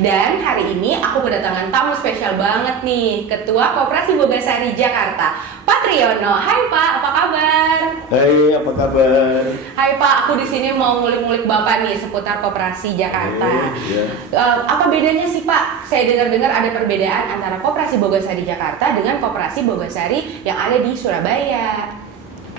Dan hari ini aku kedatangan tamu spesial banget nih, Ketua Koperasi Bogasari Jakarta, Pak Triyono. Hai Pak, apa kabar? Hai, apa kabar? Hai Pak, aku di sini mau ngulik-ngulik Bapak nih seputar Koperasi Jakarta. Ya. Apa bedanya sih Pak? Saya dengar-dengar ada perbedaan antara Koperasi Bogasari Jakarta dengan Koperasi Bogasari yang ada di Surabaya.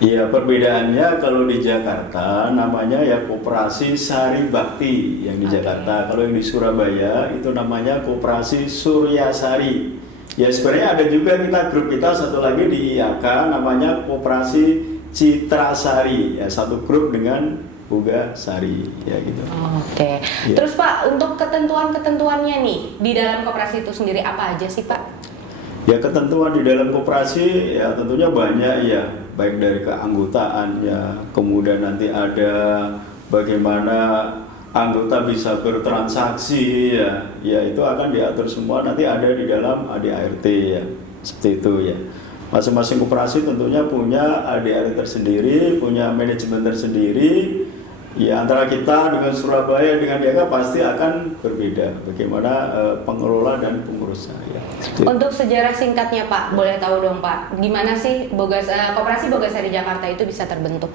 Iya, perbedaannya kalau di Jakarta namanya ya Koperasi Sari Bakti yang di Jakarta. Kalau yang di Surabaya itu namanya Koperasi Suryasari. Ya sebenarnya ada juga grup kita satu lagi di IAK namanya Koperasi Citrasari. Ya satu grup dengan Bogasari ya gitu. Oke. Ya. Terus Pak, untuk ketentuan-ketentuannya nih di dalam koperasi itu sendiri apa aja sih Pak? Ya ketentuan di dalam koperasi ya tentunya banyak ya, baik dari keanggotaannya, kemudian nanti ada bagaimana anggota bisa bertransaksi ya itu akan diatur semua nanti ada di dalam ADART ya, seperti itu ya. Masing-masing koperasi tentunya punya ADART tersendiri, punya manajemen tersendiri. Ya antara kita dengan Surabaya dengan Jakarta pasti akan berbeda bagaimana pengelola dan pengurusnya ya. Untuk sejarah singkatnya Pak, boleh tahu dong Pak, gimana sih Koperasi Bogasari Jakarta itu bisa terbentuk?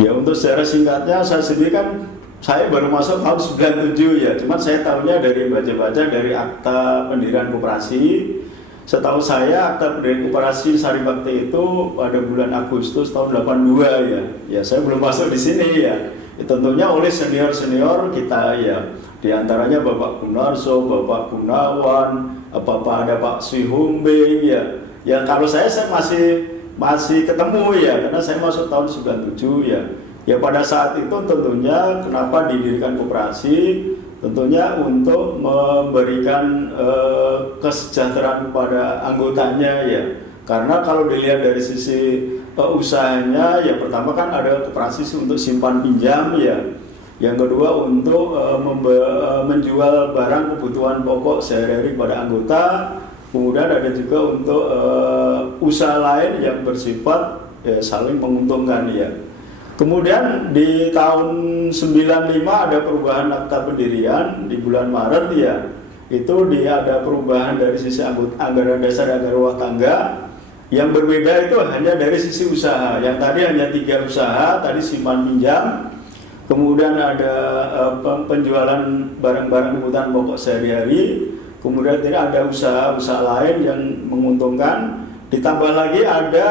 Ya untuk sejarah singkatnya saya sendiri kan saya baru masuk tahun 97 ya, cuman saya tahunya dari baca-baca dari akta pendirian koperasi. Setahu saya akta pendirian koperasi Sari Bakti itu pada bulan Agustus tahun 82 ya. Ya saya belum masuk di sini ya. Tentunya oleh senior-senior kita ya. Di antaranya Bapak Gunarso, Bapak Gunawan, ada Pak Swihumbing ya. Ya kalau saya masih ketemu ya karena saya masuk tahun 97 ya. Ya pada saat itu tentunya kenapa didirikan koperasi? Tentunya untuk memberikan kesejahteraan kepada anggotanya ya. Karena kalau dilihat dari sisi usahanya, ya pertama kan ada koperasi untuk simpan pinjam ya. Yang kedua untuk menjual barang kebutuhan pokok sehari-hari pada anggota. Kemudian ada juga untuk usaha lain yang bersifat ya, saling menguntungkan ya. Kemudian di tahun 95 ada perubahan akta pendirian di bulan Maret ya. Itu ada perubahan dari sisi anggaran dasar dan anggaran rumah tangga. Yang berbeda itu hanya dari sisi usaha. Yang tadi hanya 3 usaha, tadi simpan pinjam. Kemudian ada penjualan barang-barang kebutuhan pokok sehari-hari. Kemudian tidak ada usaha-usaha lain yang menguntungkan. Ditambah lagi ada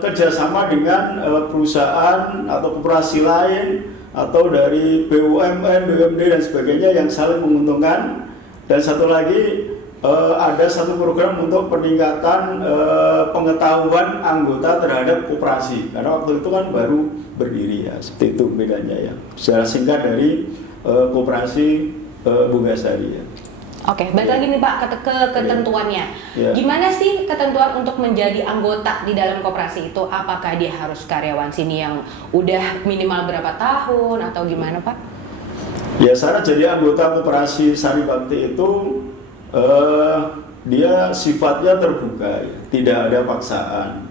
kerjasama dengan perusahaan atau koperasi lain atau dari BUMN, BUMD dan sebagainya yang saling menguntungkan. Dan satu lagi ada satu program untuk peningkatan pengetahuan anggota terhadap koperasi. Karena waktu itu kan baru berdiri ya, seperti itu bedanya ya. Secara singkat dari koperasi Bogasari ya. Oke, balik lagi nih Pak ke ketentuannya. Ya. Gimana sih ketentuan untuk menjadi anggota di dalam koperasi itu? Apakah dia harus karyawan sini yang udah minimal berapa tahun atau gimana Pak? Ya, syarat jadi anggota koperasi Sari Bakti itu dia sifatnya terbuka, ya. Tidak ada paksaan.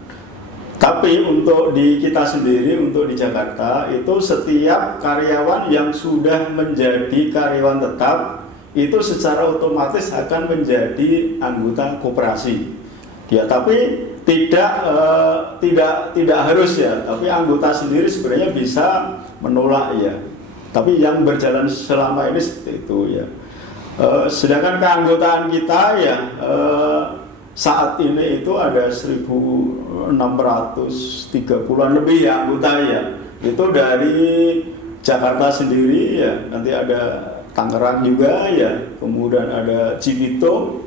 Tapi untuk di kita sendiri, untuk di Jakarta itu setiap karyawan yang sudah menjadi karyawan tetap itu secara otomatis akan menjadi anggota koperasi. Ya, tapi tidak harus ya. Tapi anggota sendiri sebenarnya bisa menolak ya. Tapi yang berjalan selama ini seperti itu ya. Sedangkan keanggotaan kita ya saat ini itu ada 1.630-an lebih ya anggota ya. Itu dari Jakarta sendiri ya. Nanti ada Tangerang juga ya, kemudian ada Cibito,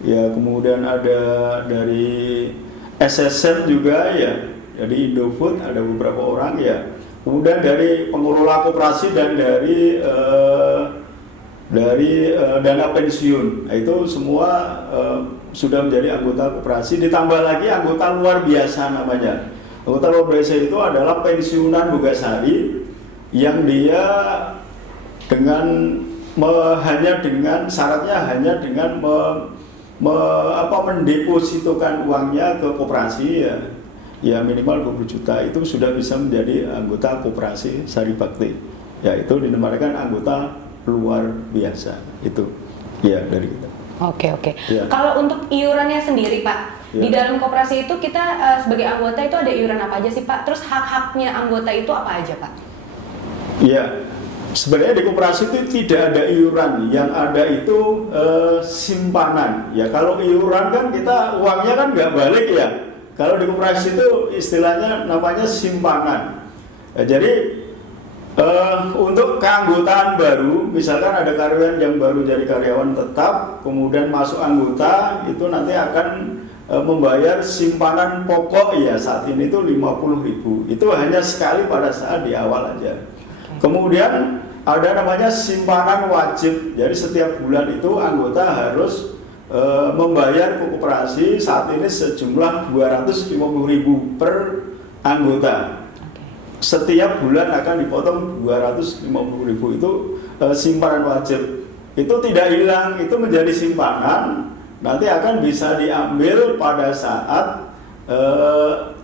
ya kemudian ada dari SSN juga ya, jadi Indofood ada beberapa orang ya, kemudian dari pengelola koperasi dan dari dana pensiun, nah, itu semua sudah menjadi anggota koperasi. Ditambah lagi anggota luar biasa namanya. Anggota luar biasa itu adalah pensiunan Bogasari yang dia syaratnya hanya dengan mendepositokan uangnya ke koperasi ya minimal 20 juta itu sudah bisa menjadi anggota koperasi Sari Bakti. Ya itu dinamakan anggota luar biasa itu. Iya, dari kita. Oke. Ya. Kalau untuk iurannya sendiri Pak, di dalam koperasi itu kita sebagai anggota itu ada iuran apa aja sih Pak? Terus hak-haknya anggota itu apa aja Pak? Iya, sebenarnya di koperasi itu tidak ada iuran, yang ada itu simpanan. Ya kalau iuran kan kita uangnya kan nggak balik ya. Kalau di koperasi itu istilahnya namanya simpanan. Jadi untuk keanggotaan baru, misalkan ada karyawan yang baru jadi karyawan tetap, kemudian masuk anggota, itu nanti akan membayar simpanan pokok ya saat ini itu 50.000. Itu hanya sekali pada saat di awal aja. Kemudian ada namanya simpanan wajib. Jadi setiap bulan itu anggota harus membayar ke koperasi saat ini sejumlah 250.000 per anggota. Setiap bulan akan dipotong 250.000 itu simpanan wajib. Itu tidak hilang, itu menjadi simpanan. Nanti akan bisa diambil pada saat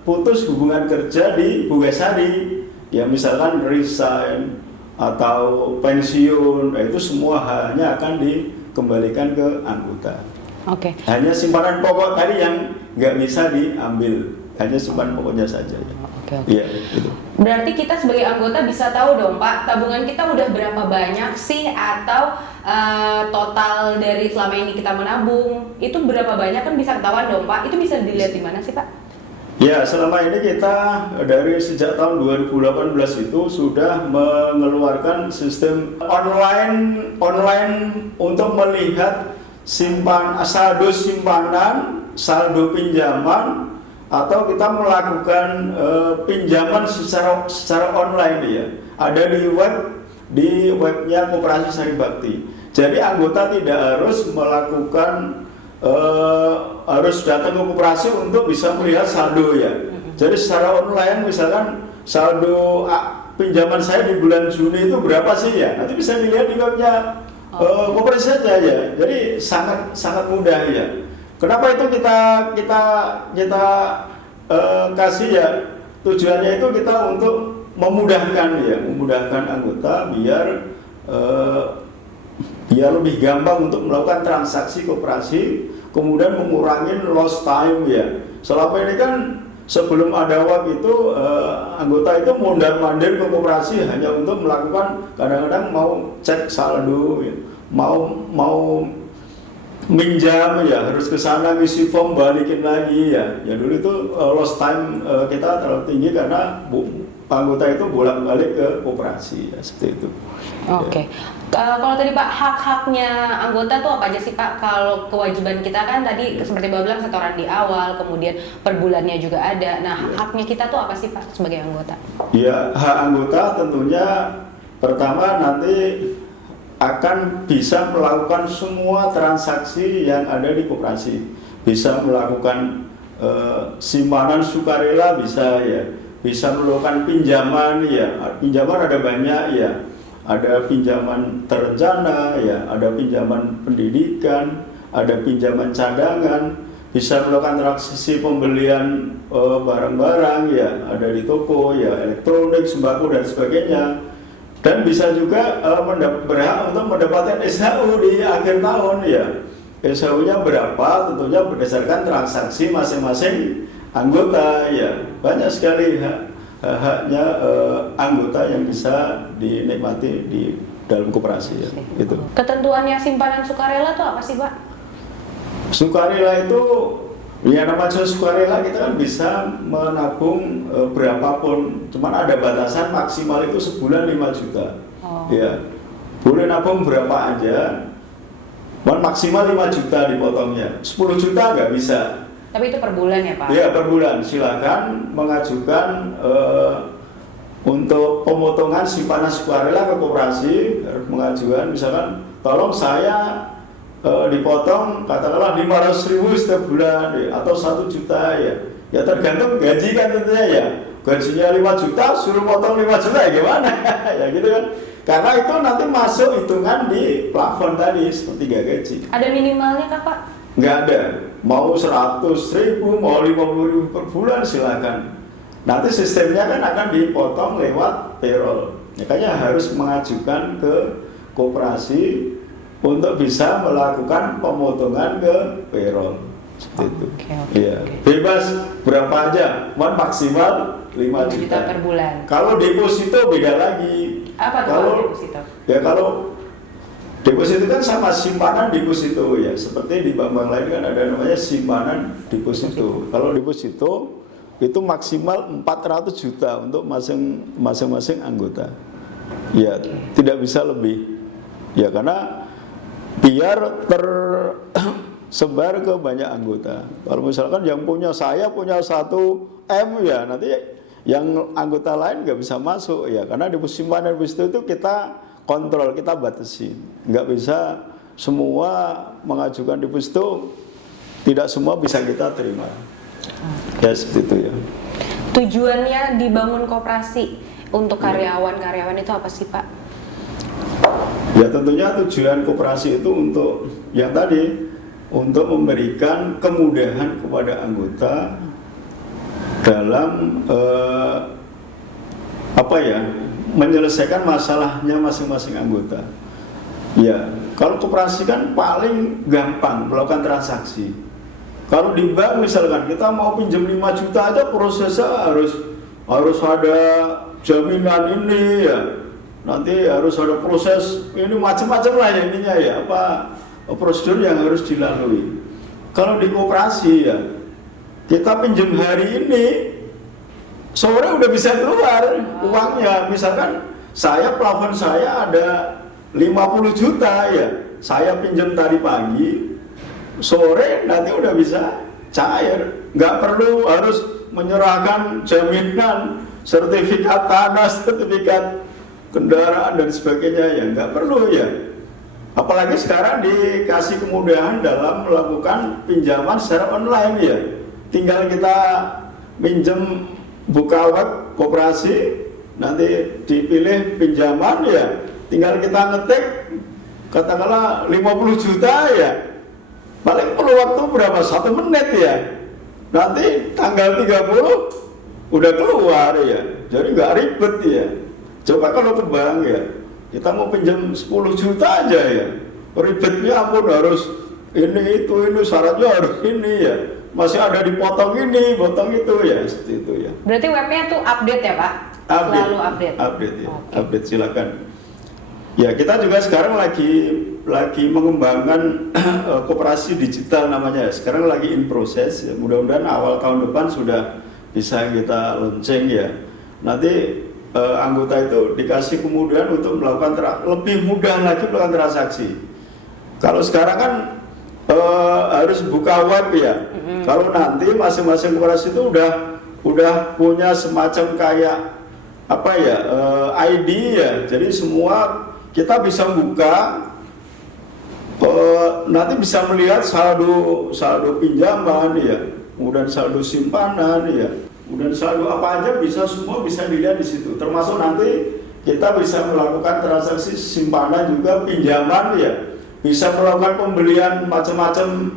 putus hubungan kerja di Bugesari. Ya misalkan resign atau pensiun, itu semua hanya akan dikembalikan ke anggota. Oke. Hanya simpanan pokok tadi yang nggak bisa diambil, hanya simpanan pokoknya saja. Oke. Iya, itu. Berarti kita sebagai anggota bisa tahu dong Pak, tabungan kita udah berapa banyak sih, atau total dari selama ini kita menabung itu berapa banyak, kan bisa ketahuan dong Pak. Itu bisa dilihat di mana sih Pak? Ya, selama ini kita dari sejak tahun 2018 itu sudah mengeluarkan sistem online untuk melihat saldo simpanan, saldo pinjaman, atau kita melakukan pinjaman secara online ya. Ada di webnya Koperasi Sari Bakti. Jadi anggota tidak harus melakukan harus datang ke koperasi untuk bisa melihat saldo ya. Jadi secara online misalkan saldo pinjaman saya di bulan Juni itu berapa sih ya? Nanti bisa dilihat di webnya koperasi saja ya. Jadi sangat mudah ya. Kenapa itu kita kasih ya? Tujuannya itu kita untuk memudahkan anggota biar lebih gampang untuk melakukan transaksi koperasi, kemudian mengurangi lost time ya. Selama ini kan sebelum ada WAP itu anggota itu mondar-mandir ke koperasi hanya untuk melakukan, kadang-kadang mau cek saldo ya, mau minjam ya, harus ke sana ngisi form balikin lagi ya. Ya dulu itu lost time kita terlalu tinggi karena anggota itu bolak-balik ke koperasi ya, seperti itu. Oke. Kalau tadi Pak, hak-haknya anggota tuh apa aja sih Pak? Kalau kewajiban kita kan tadi seperti Bapak bilang setoran di awal, kemudian per bulannya juga ada. Nah, haknya kita tuh apa sih Pak sebagai anggota? Ya, hak anggota tentunya pertama nanti akan bisa melakukan semua transaksi yang ada di koperasi. Bisa melakukan simpanan sukarela bisa ya. Bisa melakukan pinjaman ya. Pinjaman ada banyak ya. Ada pinjaman terencana ya, ada pinjaman pendidikan, ada pinjaman cadangan, bisa melakukan transaksi pembelian barang-barang ya, ada di toko ya, elektronik, sembako dan sebagainya. Dan bisa juga berhak untuk mendapatkan SHU di akhir tahun ya. SHU-nya berapa tentunya berdasarkan transaksi masing-masing anggota ya. Banyak sekali haknya anggota yang bisa dinikmati di dalam koperasi ya. Gitu. Ketentuannya simpanan sukarela itu apa sih Pak? Sukarela itu ya, namanya sukarela kita kan bisa menabung berapapun, cuman ada batasan maksimal itu sebulan 5 juta. Ya, boleh nabung berapa aja, maksimal 5 juta dipotongnya, 10 juta nggak bisa. Tapi itu per bulan ya Pak? Iya, per bulan. Silakan mengajukan untuk pemotongan simpanan sukarela ke koperasi, harus mengajukan misalkan tolong saya dipotong katakanlah 500.000 setiap bulan ya, atau 1 juta ya. Ya tergantung gaji kan tentunya ya. Gajinya 5 juta suruh potong 5 juta ya gimana? Ya gitu kan. Karena itu nanti masuk hitungan di plafon tadi sepertiga gaji. Ada minimalnya kah Pak? Nggak ada. Mau 100.000, mau 50.000 per bulan silakan. Nanti sistemnya kan akan dipotong lewat payroll. Makanya harus mengajukan ke koperasi untuk bisa melakukan pemotongan ke payroll. Seperti itu. Iya. Bebas berapa aja, maksimal 5 juta per bulan. Kalau deposito beda lagi. Apa tuh kalau deposito? Ya kalau deposito kan sama simpanan deposito ya. Seperti di bank-bank lain kan ada namanya simpanan deposito. Kalau deposito itu maksimal 400 juta untuk masing-masing anggota. Ya, tidak bisa lebih. Ya karena biar tersebar ke banyak anggota. Kalau misalkan yang saya punya 1 M ya, nanti yang anggota lain nggak bisa masuk ya, karena di simpanan deposito itu kita kontrol, kita batasi, nggak bisa semua mengajukan deposito, tidak semua bisa kita terima. Ya seperti itu ya. Tujuannya dibangun koperasi untuk karyawan-karyawan itu apa sih Pak? Ya tentunya tujuan koperasi itu untuk yang tadi, untuk memberikan kemudahan kepada anggota dalam menyelesaikan masalahnya masing-masing anggota. Ya, kalau koperasi kan paling gampang melakukan transaksi. Kalau di bank misalkan kita mau pinjam 5 juta aja prosesnya harus ada jaminan ini ya. Nanti harus ada proses ini macam-macam lah ya ininya ya, prosedur yang harus dilalui. Kalau di koperasi ya, kita pinjam hari ini, sore udah bisa keluar uangnya. Misalkan plafon saya ada 50 juta ya, saya pinjam tadi pagi, sore nanti udah bisa cair. Nggak perlu harus menyerahkan jaminan, sertifikat tanah, sertifikat kendaraan dan sebagainya ya, nggak perlu ya. Apalagi sekarang dikasih kemudahan dalam melakukan pinjaman secara online ya. Tinggal kita minjem, buka web koperasi, nanti dipilih pinjaman ya, tinggal kita ngetik katakanlah 50 juta ya, paling perlu waktu berapa? 1 menit ya, nanti tanggal 30 udah keluar ya, jadi nggak ribet ya. Coba kalau ke bank ya, kita mau pinjam 10 juta aja ya, ribetnya ampun, harus ini syaratnya harus ini ya, masih ada dipotong ini, potong itu ya, seperti itu ya. Berarti webnya tuh update ya Pak? Selalu update. Update ya, update silakan. Ya kita juga sekarang lagi mengembangkan koperasi digital namanya. Sekarang lagi in proses. Ya. Mudah-mudahan awal tahun depan sudah bisa kita launching ya. Nanti anggota itu dikasih kemudahan untuk melakukan lebih mudah lagi melakukan transaksi. Kalau sekarang kan harus buka web ya. Kalau nanti masing-masing koperasi itu udah punya semacam kayak ID ya. Jadi semua kita bisa buka, nanti bisa melihat saldo pinjaman ya, kemudian saldo simpanan ya, kemudian saldo apa aja semua bisa dilihat di situ. Termasuk nanti kita bisa melakukan transaksi simpanan juga, pinjaman ya, bisa melakukan pembelian macam-macam,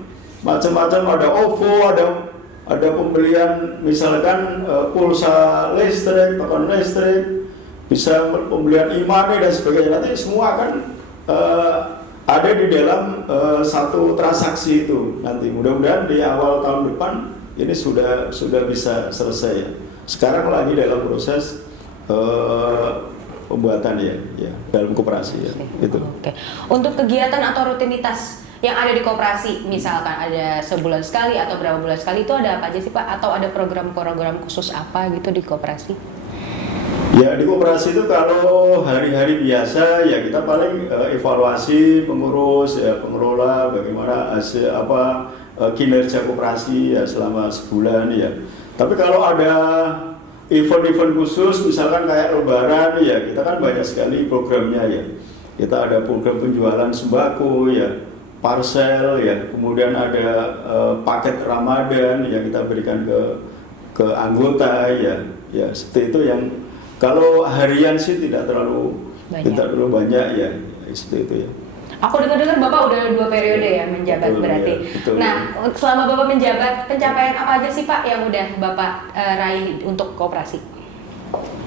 ada OVO, ada pembelian misalkan pulsa listrik, token listrik, bisa pembelian e-money dan sebagainya. Nanti semua akan ada di dalam satu transaksi itu. Nanti mudah-mudahan di awal tahun depan ini sudah bisa selesai ya. Sekarang lagi dalam proses pembuatan ya dalam koperasi ya. Itu. Oke. Untuk kegiatan atau rutinitas yang ada di koperasi, misalkan ada sebulan sekali atau berapa bulan sekali, itu ada apa aja sih Pak? Atau ada program-program khusus apa gitu di koperasi? Ya di koperasi itu kalau hari-hari biasa ya kita paling evaluasi pengurus ya, pengelola bagaimana hasil kinerja koperasi ya selama sebulan ya. Tapi kalau ada event-event khusus misalkan kayak lebaran ya, kita kan banyak sekali programnya ya. Kita ada program penjualan sembako ya, parcel ya, kemudian ada paket Ramadan yang kita berikan ke anggota ya seperti itu. Yang kalau harian sih tidak terlalu banyak ya, seperti itu ya. Aku dengar Bapak udah 2 periode ya menjabat. Betul, berarti. Ya, betul, nah, ya. Selama Bapak menjabat, pencapaian apa aja sih Pak yang udah Bapak raih untuk koperasi?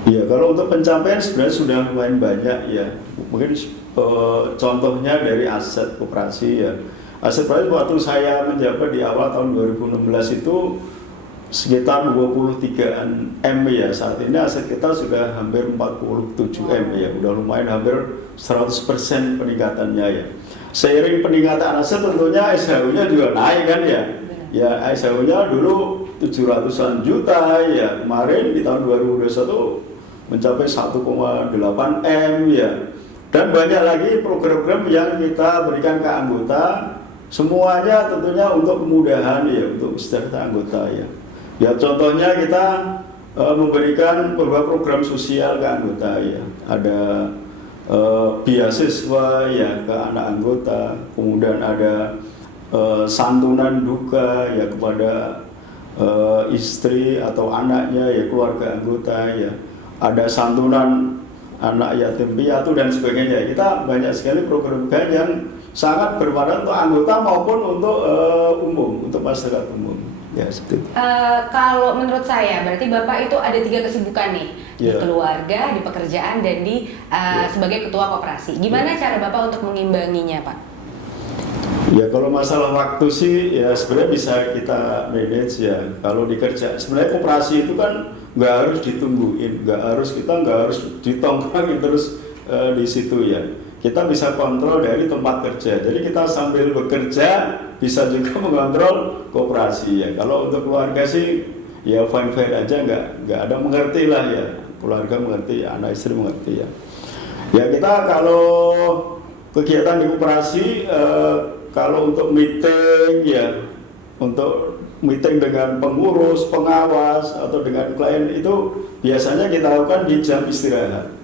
Ya, kalau untuk pencapaian sebenarnya sudah lumayan banyak ya. Mungkin contohnya dari aset koperasi ya. Aset koperasi waktu saya menjabat di awal tahun 2016 itu sekitar 23 M ya. Saat ini aset kita sudah hampir 47 M ya. Udah lumayan hampir 100% peningkatannya ya. Seiring peningkatan aset tentunya SHU-nya juga naik kan ya. Ya SHU-nya dulu 700-an juta ya. Kemarin di tahun 2021 mencapai 1,8 M ya. Dan banyak lagi program-program yang kita berikan ke anggota. Semuanya tentunya untuk kemudahan ya, untuk kesejahteraan anggota ya. Ya contohnya kita memberikan beberapa program sosial ke anggota ya. Ada beasiswa ya ke anak anggota, kemudian ada santunan duka ya kepada istri atau anaknya ya, keluarga anggota ya. Ada santunan anak yatim piatu dan sebagainya. Kita banyak sekali program yang sangat bermanfaat untuk anggota maupun untuk umum, untuk masyarakat umum. Ya, seperti itu. Kalau menurut saya, berarti Bapak itu ada 3 kesibukan nih, di Yeah. keluarga, di pekerjaan, dan di sebagai ketua koperasi. Gimana cara Bapak untuk mengimbanginya, Pak? Ya kalau masalah waktu sih ya sebenarnya bisa kita manage ya. Kalau dikerja sebenarnya koperasi itu kan nggak harus ditungguin, kita nggak harus ditongkrongin terus di situ ya. Kita bisa kontrol dari tempat kerja. Jadi kita sambil bekerja bisa juga mengontrol koperasi ya. Kalau untuk keluarga sih ya fine aja, nggak ada mengerti lah ya. Keluarga mengerti, anak istri mengerti ya. Ya kita kalau kegiatan di koperasi kalau untuk meeting ya, untuk meeting dengan pengurus, pengawas atau dengan klien itu biasanya kita lakukan di jam istirahat.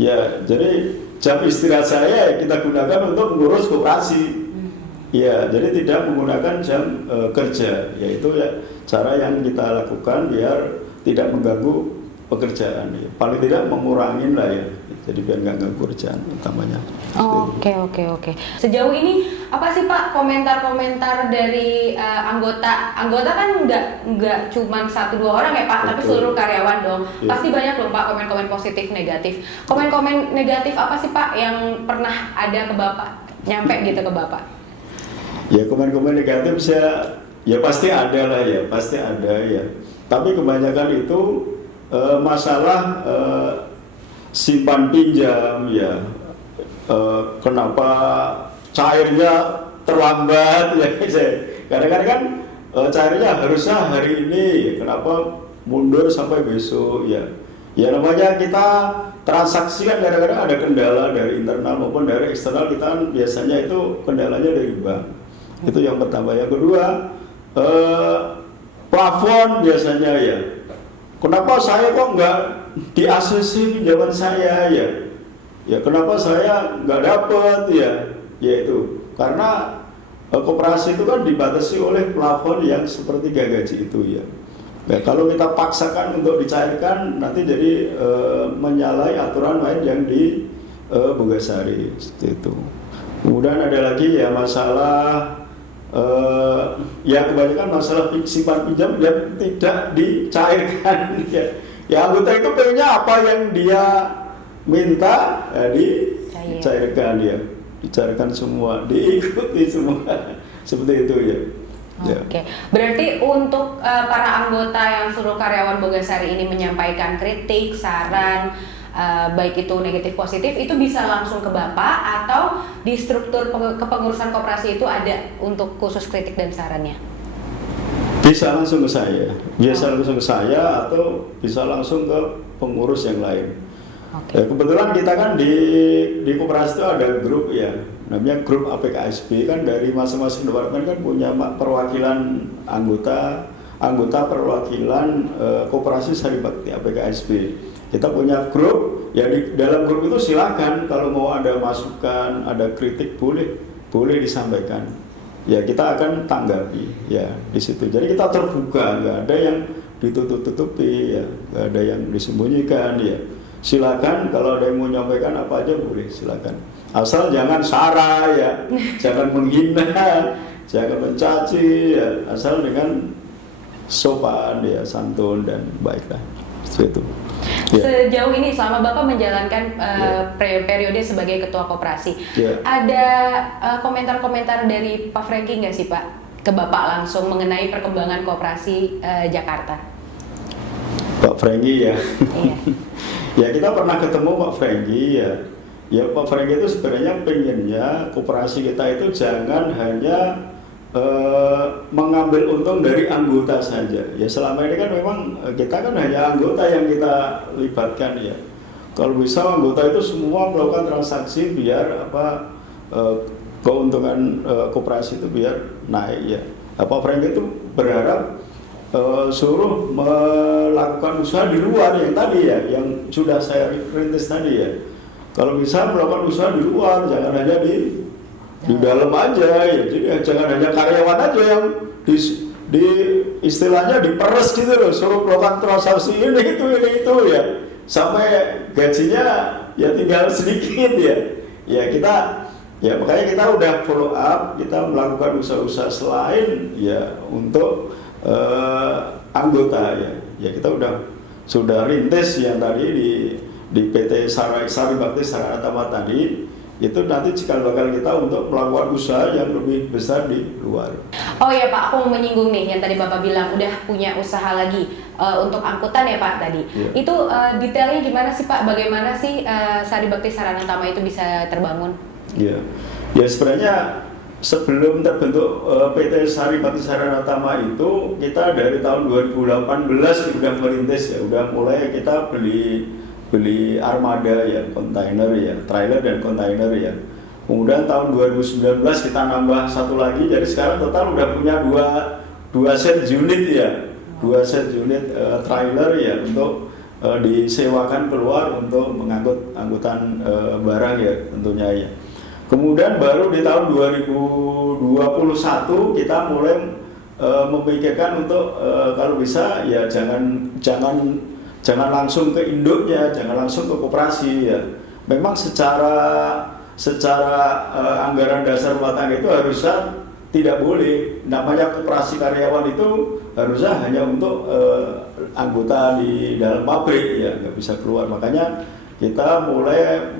Ya, jadi jam istirahat saya kita gunakan untuk mengurus koperasi. Ya, jadi tidak menggunakan jam kerja. Yaitu ya cara yang kita lakukan biar tidak mengganggu pekerjaan. Ya. Paling tidak mengurangi lah ya. Jadi biar nggak ganggu kerjaan utamanya. Oke. Sejauh ini apa sih Pak komentar-komentar dari anggota? Anggota kan nggak cuma 1-2 orang ya Pak, tapi seluruh karyawan dong. Yeah. Pasti banyak loh Pak komen-komen positif, negatif. Komen-komen negatif apa sih Pak yang pernah ada ke Bapak, nyampe gitu ke Bapak? Ya komen-komen negatif ya pasti ada lah ya, pasti ada ya. Tapi kebanyakan itu masalah simpan pinjam ya. Kenapa cairnya terlambat ya. Kadang-kadang kan cairnya harusnya hari ini, kenapa mundur sampai besok ya. Ya namanya kita transaksi kan kadang-kadang ada kendala dari internal maupun dari eksternal, kita kan biasanya itu kendalanya dari bank. Itu yang pertama. Yang kedua plafon biasanya ya. Kenapa saya kok nggak di ACC pinjaman saya ya? Ya kenapa saya nggak dapat ya? Ya itu karena koperasi itu kan dibatasi oleh plafon yang sepertiga gaji itu ya. Ya kalau kita paksakan untuk dicairkan nanti jadi menyalahi aturan main yang di Bogasari seperti itu. Kemudian ada lagi ya masalah ya kebanyakan masalah simpan pinjam yang tidak dicairkan ya. Ya anggota itu pengennya apa yang dia minta ya dicairkan ya, dicairkan semua, diikuti semua seperti itu ya. Oke, berarti untuk para anggota yang seluruh karyawan Bogasari ini menyampaikan kritik, saran, baik itu negatif positif, itu bisa langsung ke Bapak atau di struktur kepengurusan koperasi itu ada untuk khusus kritik dan sarannya? Bisa langsung ke saya, langsung ke saya atau bisa langsung ke pengurus yang lain. Okay. Ya, kebetulan kita kan di koperasi itu ada grup ya, namanya grup APKSB kan, dari masing-masing departemen kan punya perwakilan anggota perwakilan koperasi Sari Bakti APKSB. Kita punya grup ya, di dalam grup itu silakan kalau mau ada masukan, ada kritik boleh disampaikan. Ya kita akan tanggapi ya di situ. Jadi kita terbuka, nggak ada yang ditutup-tutupi ya, nggak ada yang disembunyikan ya. Silakan kalau ada yang mau nyampaikan apa aja boleh, silakan. Asal jangan sara ya, jangan menghina, jangan mencaci ya, asal dengan sopan ya, santun dan baiklah. Seperti itu. Ya. Sejauh ini selama Bapak menjalankan Ya. periode sebagai ketua koperasi, Ya. ada komentar-komentar dari Pak Franky nggak sih Pak ke Bapak langsung mengenai perkembangan koperasi Jakarta? Pak Franky ya. Iya. Ya kita pernah ketemu Pak Franky ya. Ya Pak Franky itu sebenarnya pengennya koperasi kita itu jangan hanya mengambil untung dari anggota saja. Ya selama ini kan memang kita kan hanya anggota yang kita libatkan ya. Kalau bisa anggota itu semua melakukan transaksi biar keuntungan koperasi itu biar naik ya. Pak Franky itu berharap suruh melakukan usaha di luar yang tadi ya, yang sudah saya rintis tadi ya. Kalau bisa melakukan usaha di luar, jangan hanya di dalam aja ya. Jadi jangan hanya karyawan aja yang di istilahnya diperes gitu loh, suruh melakukan transaksi ini itu ya, sampai gajinya ya tinggal sedikit ya. Ya kita ya makanya kita udah follow up, kita melakukan usaha-usaha selain ya untuk anggota ya kita sudah rintis yang tadi di PT Sari Bakti Sarana Tama tadi. Itu nanti cikal bakal kita untuk melakukan usaha yang lebih besar di luar. Oh ya Pak, aku mau menyinggung nih yang tadi Bapak bilang udah punya usaha lagi untuk angkutan ya Pak tadi. Yeah. Itu detailnya gimana sih Pak? Bagaimana sih Sari Bakti Sarana Tama itu bisa terbangun? Iya, ya sebenarnya sebelum terbentuk PT Sari Bakti Sarana Tama itu kita dari tahun 2018 sudah merintis ya, udah mulai kita beli armada ya, kontainer ya, trailer dan kontainer ya. Kemudian tahun 2019 kita nambah satu lagi, jadi sekarang total udah punya dua set unit ya, dua set unit trailer ya untuk disewakan keluar untuk mengangkut angkutan barang ya tentunya ya. Kemudian baru di tahun 2021 kita mulai memikirkan untuk kalau bisa ya jangan langsung ke induknya, jangan langsung ke koperasi ya. Memang secara anggaran dasar rumah tangga itu harusnya tidak boleh. Namanya koperasi karyawan itu harusnya hanya untuk anggota di dalam pabrik ya, nggak bisa keluar. Makanya kita mulai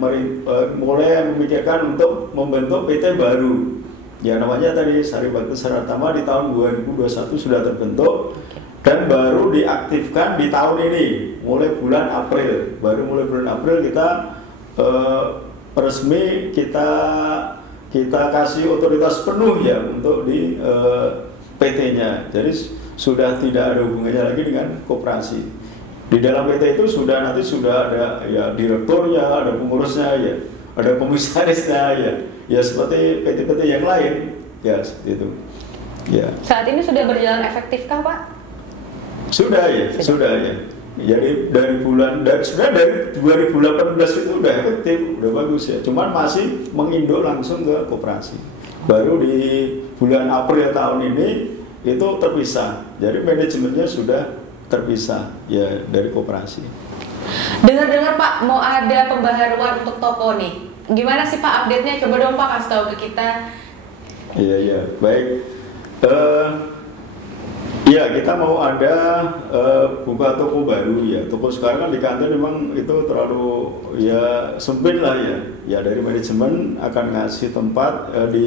memikirkan untuk membentuk PT baru. Ya namanya tadi Sari Bakti Sarana Tama di tahun 2021 sudah terbentuk. Dan baru diaktifkan di tahun ini, mulai bulan April. Baru mulai bulan April kita resmi kita kasih otoritas penuh ya untuk di PT-nya. Jadi sudah tidak ada hubungannya lagi dengan koperasi. Di dalam PT itu sudah ada ya direkturnya, ada pengurusnya ya, ada komisarisnya ya seperti PT-PT yang lain ya seperti itu. Ya. Saat ini sudah berjalan efektifkah Pak? Sudah ya. Jadi sebenarnya dari 2018 itu udah efektif, udah bagus ya. Cuman masih menginduk langsung ke koperasi. Baru di bulan April tahun ini itu terpisah. Jadi manajemennya sudah terpisah ya dari koperasi. Dengar-dengar Pak mau ada pembaharuan untuk toko nih. Gimana sih Pak update-nya? Coba dong Pak kasih tahu ke kita. Iya baik. Ya kita mau ada buka toko baru ya. Toko sekarang kan di kantor memang itu terlalu ya sempit lah ya. Ya dari manajemen akan ngasih tempat di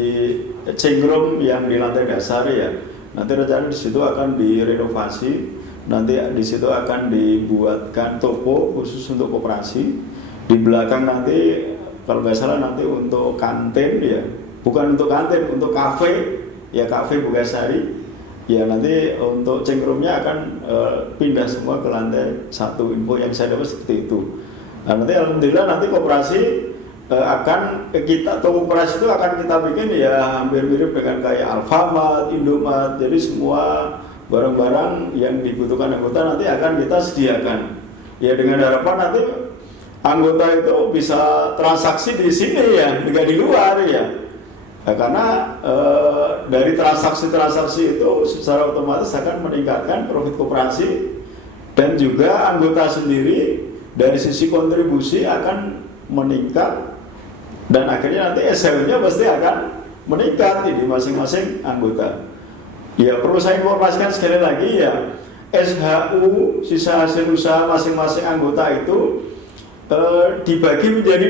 changing room yang di lantai dasar ya. Nanti rencana di situ akan direnovasi. Nanti di situ akan dibuatkan toko khusus untuk koperasi. Di belakang nanti kalau nggak salah nanti untuk kantin ya. Bukan untuk kantin, untuk kafe ya, kafe Bugasari. Ya nanti untuk changing room-nya akan pindah semua ke lantai 1, info yang saya dapat seperti itu. Nah, nanti alhamdulillah nanti koperasi toko koperasi itu akan kita bikin ya hampir mirip dengan kayak Alfamart, Indomart. Jadi semua barang-barang yang dibutuhkan anggota nanti akan kita sediakan. Ya dengan harapan nanti anggota itu bisa transaksi di sini ya, tidak di luar ya. Nah, karena dari transaksi-transaksi itu secara otomatis akan meningkatkan profit koperasi dan juga anggota sendiri dari sisi kontribusi akan meningkat dan akhirnya nanti SL-nya pasti akan meningkat di masing-masing anggota. Ya perlu saya informasikan sekali lagi ya, SHU, sisa hasil usaha masing-masing anggota itu dibagi menjadi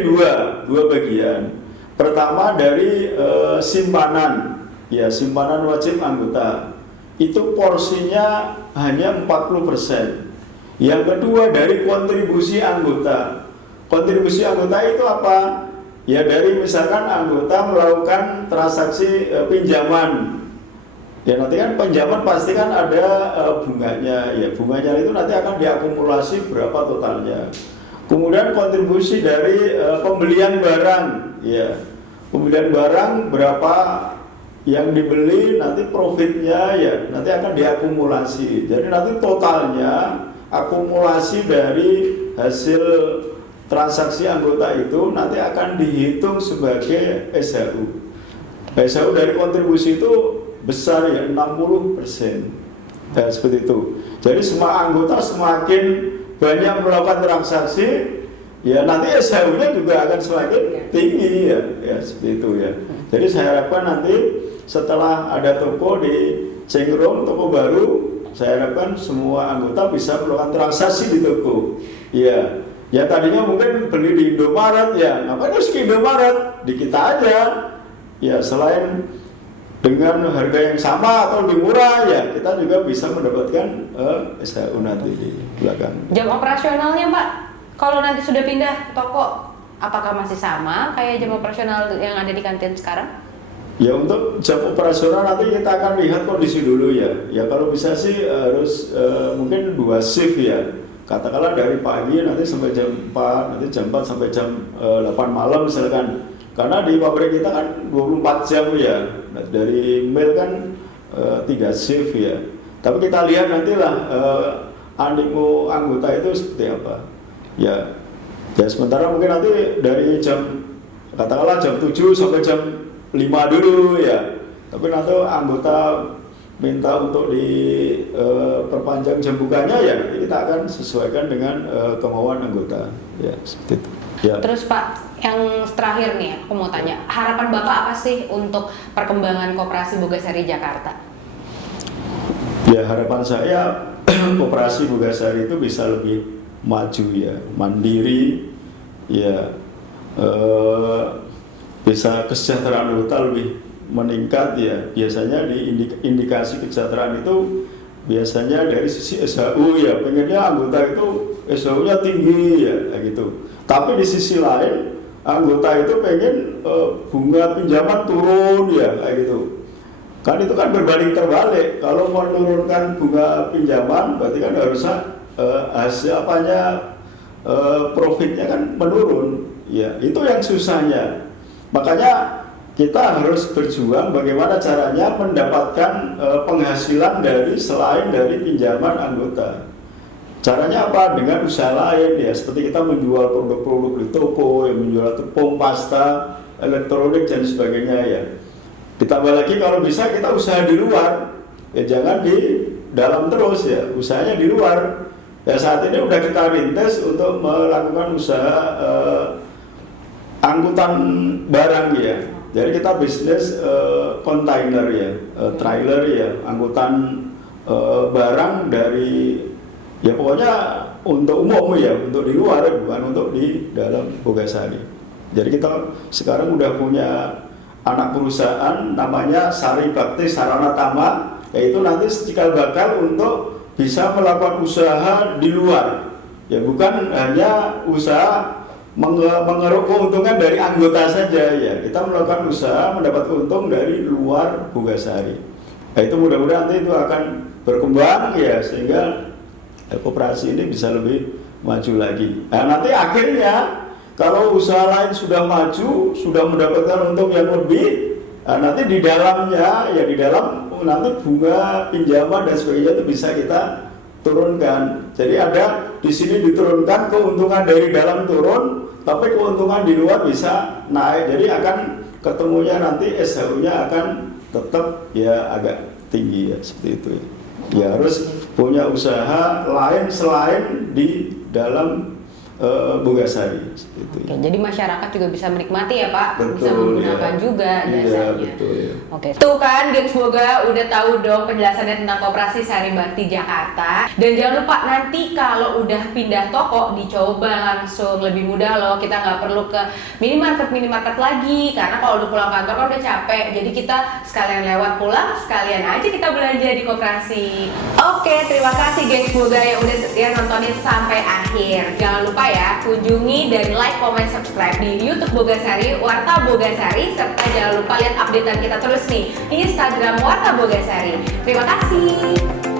dua bagian. Pertama dari simpanan, ya simpanan wajib anggota, itu porsinya hanya 40%. Yang kedua dari kontribusi anggota. Kontribusi anggota itu apa? Ya dari misalkan anggota melakukan transaksi pinjaman. Ya nanti kan pinjaman pasti kan ada bunganya. Ya bunganya itu nanti akan diakumulasi berapa totalnya. Kemudian kontribusi dari pembelian barang. Ya pembelian barang berapa yang dibeli, nanti profitnya ya nanti akan diakumulasi. Jadi nanti totalnya akumulasi dari hasil transaksi anggota itu nanti akan dihitung sebagai SHU. SHU dari kontribusi itu besar ya 60%. Ya, seperti itu. Jadi semua anggota semakin banyak melakukan transaksi, ya nanti SHU-nya juga akan semakin tinggi ya seperti itu ya. Jadi saya harapkan nanti setelah ada toko di Cengkrong, toko baru, saya harapkan semua anggota bisa melakukan transaksi di toko. Ya, ya tadinya mungkin beli di Indomaret ya, ngapain harus ke Indomaret? Di kita aja. Ya selain dengan harga yang sama atau lebih murah ya, kita juga bisa mendapatkan SHU nanti di belakang. Jam operasionalnya Pak, kalau nanti sudah pindah toko, apakah masih sama kayak jam operasional yang ada di kantin sekarang? Ya untuk jam operasional nanti kita akan lihat kondisi dulu ya. Ya kalau bisa sih harus mungkin 2 shift ya. Katakanlah dari pagi nanti sampai jam 4, nanti jam 4 sampai jam 8 malam misalkan. Karena di pabrik kita kan 24 jam ya. Nah, dari mil kan 3 shift ya. Tapi kita lihat nantilah animo anggota itu seperti apa. Ya. Ya sementara mungkin nanti dari jam katakanlah jam 7 sampai jam 5 dulu ya, tapi nanti anggota minta untuk diperpanjang jam bukanya ya, nanti kita akan sesuaikan dengan kemauan anggota ya seperti itu. Ya. Terus Pak, yang terakhir nih aku mau tanya, harapan Bapak apa sih untuk perkembangan Koperasi Bogasari Jakarta? Ya harapan saya Koperasi Bogasari itu bisa lebih maju ya, mandiri ya. Bisa kesejahteraan anggota lebih meningkat ya. Biasanya di indikasi kesejahteraan itu biasanya dari sisi SHU ya, pengennya anggota itu SHU-nya tinggi ya kayak gitu. Tapi di sisi lain anggota itu pengen bunga pinjaman turun ya kayak gitu. Kan itu kan berbanding terbalik. Kalau mau menurunkan bunga pinjaman berarti kan harusnya hasil profitnya kan menurun. Ya, itu yang susahnya. Makanya kita harus berjuang bagaimana caranya mendapatkan penghasilan selain dari pinjaman anggota. Caranya apa? Dengan usaha lain ya, seperti kita menjual produk-produk di toko, yang menjual tepung, pasta, elektronik dan sebagainya ya. Ditambah lagi kalau bisa kita usaha di luar, ya jangan di dalam terus ya, usahanya di luar. Ya saat ini udah kita rintis untuk melakukan usaha angkutan barang ya. Jadi kita bisnis kontainer ya, trailer ya, angkutan barang dari ya pokoknya untuk umum ya, untuk di luar bukan untuk di dalam Bogasari. Jadi kita sekarang udah punya anak perusahaan namanya Sari Bakti Sarana Tama, yaitu nanti cikal bakal untuk bisa melakukan usaha di luar. Ya bukan hanya usaha mengeruk keuntungan dari anggota saja ya, kita melakukan usaha mendapat untung dari luar Bogasari. Nah, itu mudah-mudahan nanti itu akan berkembang ya sehingga koperasi ini bisa lebih maju lagi. Nah, nanti akhirnya kalau usaha lain sudah maju, sudah mendapatkan untung yang lebih, nah, nanti di dalamnya ya di dalam nanti bunga pinjaman dan sebagainya itu bisa kita turunkan. Jadi ada di sini diturunkan keuntungan dari dalam turun, tapi keuntungan di luar bisa naik. Jadi akan ketemunya nanti SHU-nya akan tetap ya agak tinggi ya seperti itu ya. Ya harus punya usaha lain selain di dalam Bogasari itu. Oke, jadi masyarakat juga bisa menikmati ya Pak, bisa Betul, menggunakan ya. juga Iya, jasanya. betul, ya. Oke, tuh kan gengs Boga udah tahu dong penjelasannya tentang Koperasi Sari Bakti Jakarta. Dan jangan lupa nanti kalau udah pindah toko dicoba langsung, lebih mudah loh. Kita nggak perlu ke minimarket lagi karena kalau udah pulang kantor kan udah capek. Jadi kita sekalian lewat pulang, sekalian aja kita belanja di Koperasi. Oke, terima kasih gengs Boga yang udah setia nontonin sampai akhir. Jangan lupa ya, kunjungi dan like, comment, subscribe di YouTube Bogasari, Warta Bogasari, serta jangan lupa lihat updatean kita terus nih di Instagram Warta Bogasari. Terima kasih.